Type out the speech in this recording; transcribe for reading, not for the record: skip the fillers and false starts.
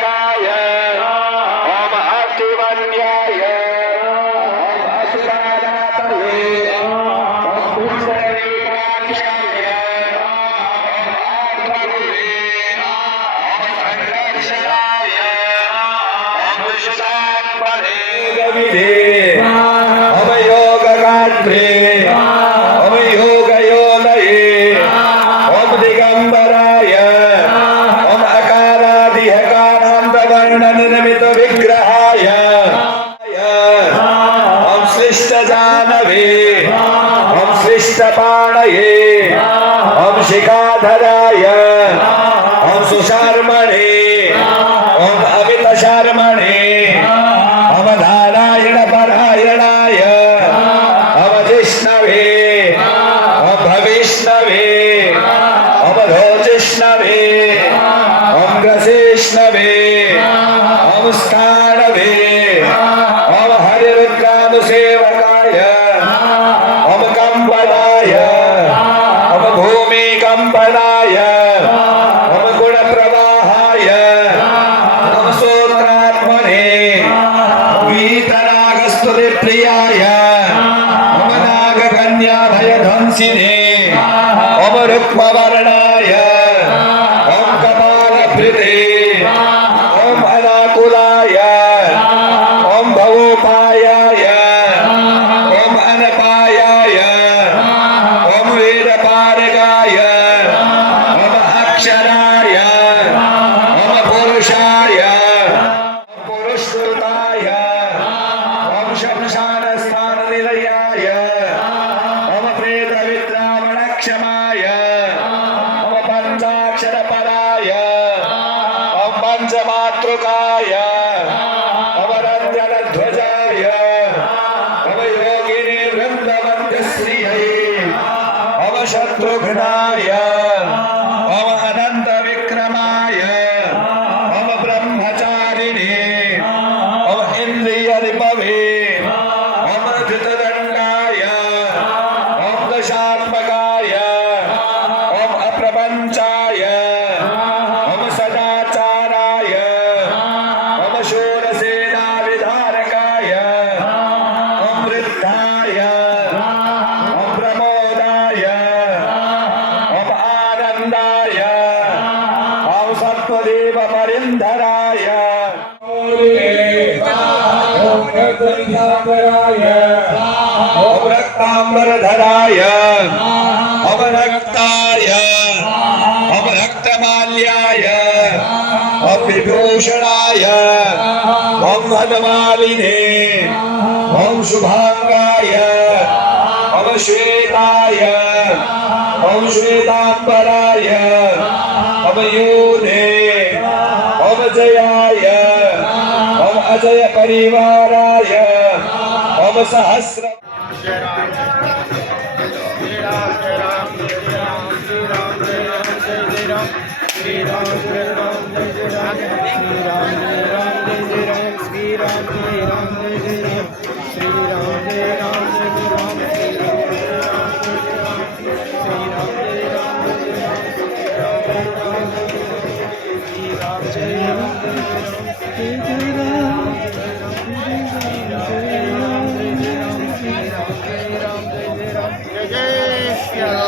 तारकाय ओम अतिवन्याय ओम असुरानाथये ओम पुष्परेखाक्षाय ओम प्रभुवे ओम संघर्षाय ओम विश्वात्मने गविदे ओम योगगात्रे ओम योगयोनये ओम दिगंबराय ओम अकारादिहकारान्तवर्णनिर्मित विग्रहाय ओम श्लिष्टजानवे ओम श्लिष्टपाणये ओम शिखाधराय ओम सुशर्मणे ओम अमितशर्मणे ओम नारायणपरायणाय ओम जिष्णवे ओम भविष्णवे ओम रोजिष्णवे ओम ग्रसिष्णवे ओम स्थाणवे ओम हरिरुद्रानुसेवकाय ओम कंपनाय ओम भूमिकंपनाय ओम गुणप्रवाहाय ओम सूत्रात्मने वीतरागस्तुतिप्रियाय ओम नागकन्याभयध्वंसिने ओम रुक्मवर्णाय ओम कपालभृते ओम अनाकुलाय ओम भवोपायाय ओम अनपायाय ओम वेदपारगाय ओम अक्षराय ओम पुरुषाय पुरुषुताय ओम शमशानस्थाननिलयाय ओम प्रेतविद्रावणक्षमाय ओम पञ्चाक्षरपराय ओम पञ्चमातृकाय ओम रञ्जनध्वजाय ओम योगिनी वृन्दवन्द्यश्रियै ओम शत्रुघ्नाय ओम अनन्तविक्रमाय ओम ब्रह्मचारिणे ओम इन्द्रियरिपवे ओम धृतदण्डाय ओम दशात्मकाय ओम अप्रपञ्चाय ओम सदाचाराय ओम शूरसेनाविधारकाय ओम वृद्धाय ओम प्रमोदाय ओम आनन्दाय ओम सत्त्वदेवपरिन्धराय ओम रक्ताम्बराय ओम रक्ताम्बरधराय ओम रक्ताय ओम रक्तमाल्याय ओम विभूषणाय ओम वनमालिने ओम शुभांगाय ओम श्वेताय ओम श्वेतांबराय ओम यूने ओम जयाय ओम अजय परिवाराय ओम सहस्र जय श्री राम।